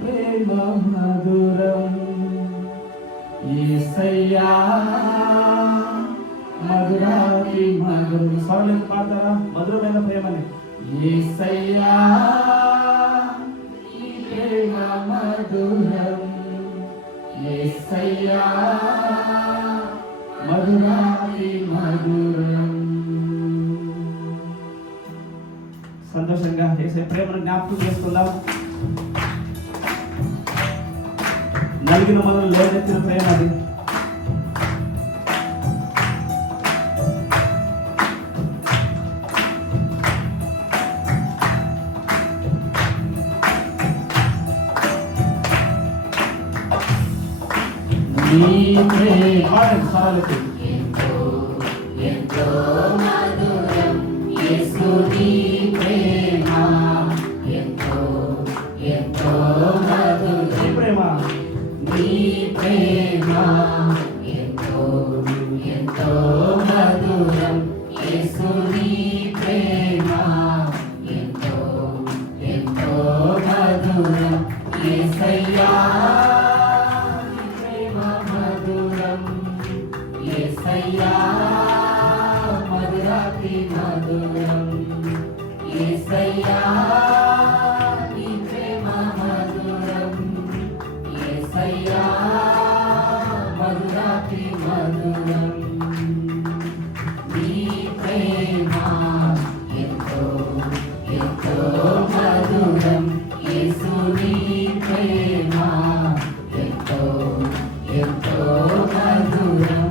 ప్రేమ మధురం యేసయ్యా మధురాతి మధురం. స్వరం పాడతారా? మధురమైన ప్రేమని. యేసయ్యా ఈ ప్రేమ మధురం యేసయ్యా మధురాతి మధురం. సంతోషంగా యేసయ్య ప్రేమను జ్ఞాపకం చేసుకుందాం. నలిగిన మనల్ని లేవనెత్తిన ప్రేమ అది. నీ ప్రేమ సాలకి ఎంతో మధురం యేసు నీ ప్రేమ ఎంతో ఎంతో మధురం. నీ ప్రేమ నీ ప్రేమ ఎంతో ఎంతో మధురం యేసు నీ ప్రేమ ఎంతో ఎంతో మధురం. యేసయ్యా నీ ప్రేమ మధురం యేసయ్యా మధురాతి మధురం. యేసయ్యా నీ ప్రేమ మధురం యేసయ్యా మధురాతి మధురం. నీ ప్రేమ ఎంతో ఎంతో మధురం యేసు నీ ప్రేమ ఎంతో ఎంతో మధురం.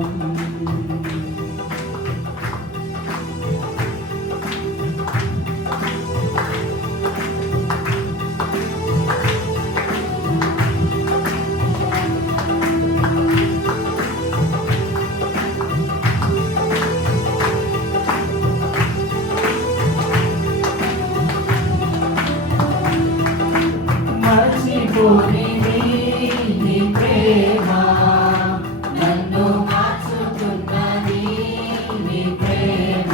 మరచిపోనిది నీ ప్రేమ నన్ను మార్చుతున్నది నీ ప్రేమ.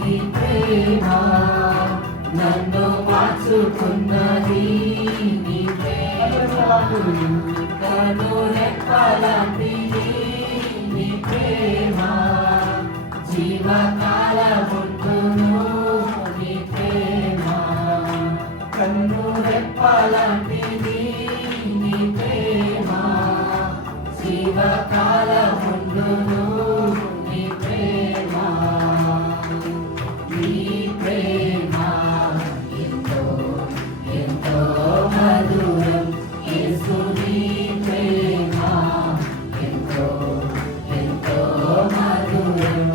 నీ ప్రేమ నన్ను మార్చుతున్నది నీ ప్రేమ. కనురెప్పలాంటిది నీ ప్రేమ జీవకాలముండును నీ ప్రేమ. కన్నురెప్పలాంటిది నీ ప్రేమ జీవకాలముండును నీ ప్రేమ. నీ ప్రేమ ఎంతో ఎంతో మధురం యేసు నీ ప్రేమ ఎంతో ఎంతో మధురం.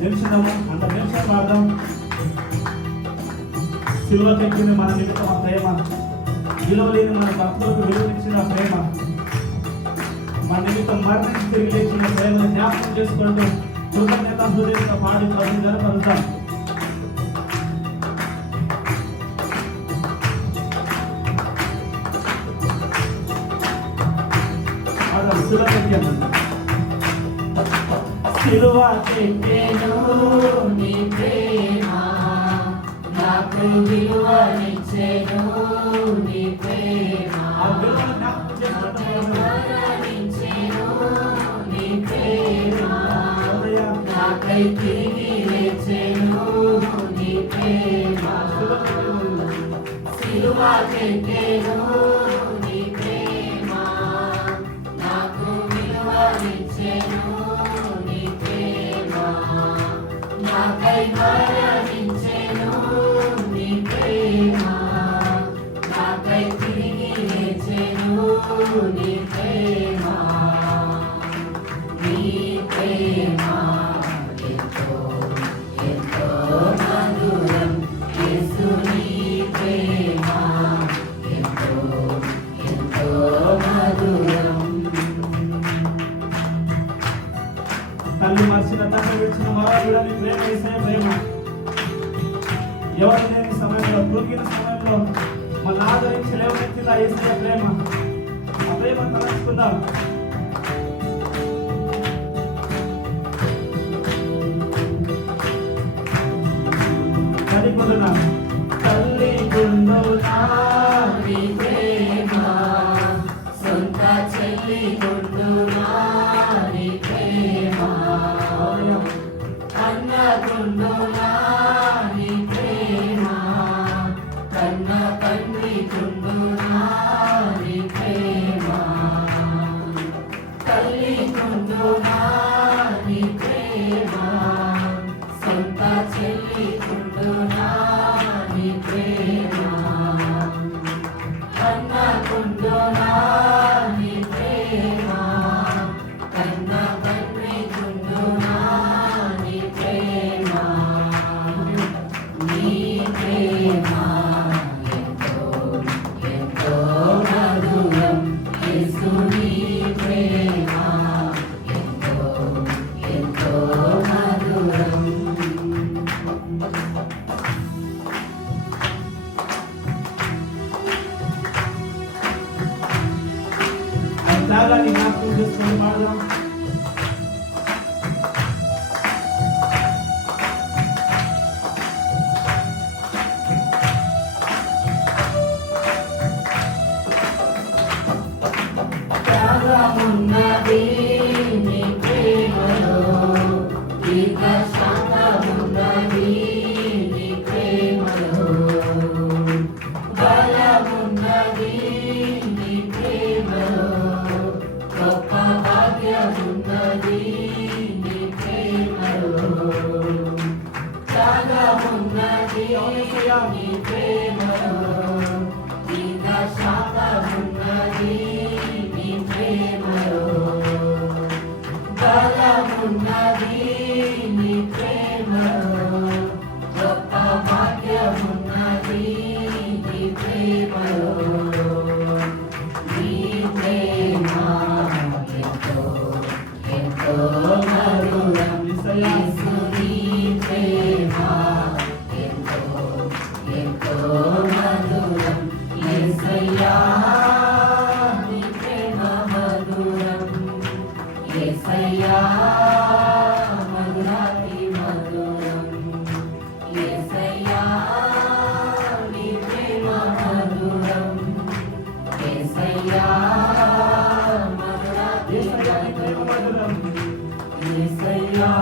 నిలిచినాము అంత నిమిషం వాడదాం. సిలువకెక్కిన మన నిమిత్తం ఆ ప్రేమ, విలువలేని మన భక్తులకు విలువనిచ్చిన ప్రేమ, మన నిమిత్తం మరణించి తిరిగి లేచిన ప్రేమను జ్ఞాపకం చేసుకుంటూ కృతజ్ఞత హృదయంతో పాడి ప్రభు జనపరుద్దాం. సిలువకెక్కెను నీ ప్రేమ నాకు విలువనిచ్చెను నీ ప్రేమ. మరణించెను నీ ప్రేమ నాకై తిరిగి లేచెను నీ ప్రేమ. సిలువకెక్కెను నీ ప్రేమ నాకు విలువనిచ్చెను నీ ప్రేమ నాకై మరణించెను నీ ప్రేమ నాకై తిరిగి లేచెను నీ ప్రేమ. నీ ప్రేమ ఎంతో ఎంతో మధురం యేసు నీ ప్రేమ ఎంతో ఎంతో మధురం. తల్లి మర్చిన తండ్రి విడిచిన మరాడుని ప్రేమ యేసయ్య ప్రేమ. ఎవరు లేని సమయంలో కృంగిన సమయంలో మన ఆదరించి లేవనెత్తిన యేసయ్య ప్రేమ. ఆ ప్రేమ తలంచుకుందాం. కొండునా తల్లి కొండునా నీ ప్రేమ సొంత చెల్లి కొండునా నీ ప్రేమ అన్న కొండునా నీ ప్రేమ కన్న తండ్రి కొండునా నీ ప్రేమ తల్లి కొండునా నీ ప్రేమ సొంత చెల్లి కొండునా నీ ప్రేమ అన్న కొండునా నీ ప్రేమ కన్న తండ్రి కొండునా నీ ప్రేమ నీ ప్రేమ ఎంతో ఎంతో మధురం యేసు నీ ప్రేమ ఎంతో ఎంతో మధురం త్యాగాన్ని జ్ఞాపకం చేసుకొని పాడదాం. త్యాగమున్నది నీ ప్రేమలో దీర్ఘ శాంతమున్నది నీ ప్రేమలో బలమున్నది నీ ప్రేమలో గొప్ప భాగ్యమున్నది నీ ప్రేమలో త్యాగమున్నది నీ ప్రేమలో దీర్ఘ శాంతమున్నది నీ ప్రేమలో బలమున్నది నీ ప్రేమలో గొప్ప భాగ్యమున్నది నీ ప్రేమలో నీ ప్రేమ ఎంతో ఎంతో మధురం యేసు నీ ప్రేమ ఎంతో ఎంతో మధురం యేసయ్యా నీ ప్రేమ మధురం యేసయ్యా మధురాతి మధురం యేసయ్యా నీ ప్రేమ మధురం యేసయ్యా మధురాతి మధురం యేసయ్యా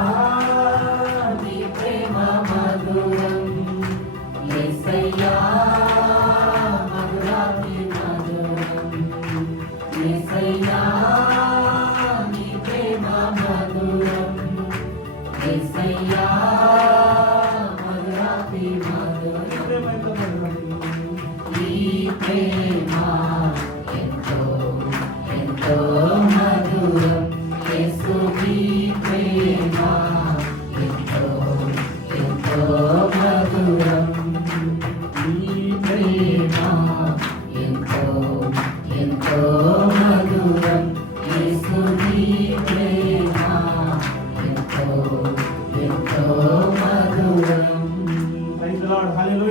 నీ ప్రేమ మధురం యేసయ్యా మధురాతి మధురం యేసయ్యా నీ ప్రేమ మధురం యేసయ్యా మధురాతి మధురం ప్రేమ ఎంత మధురం. నీ ప్రేమ ఎంతో ఎంతో మధురం యేసు నీ ప్రేమ ఎంతో ఎంతో మధురం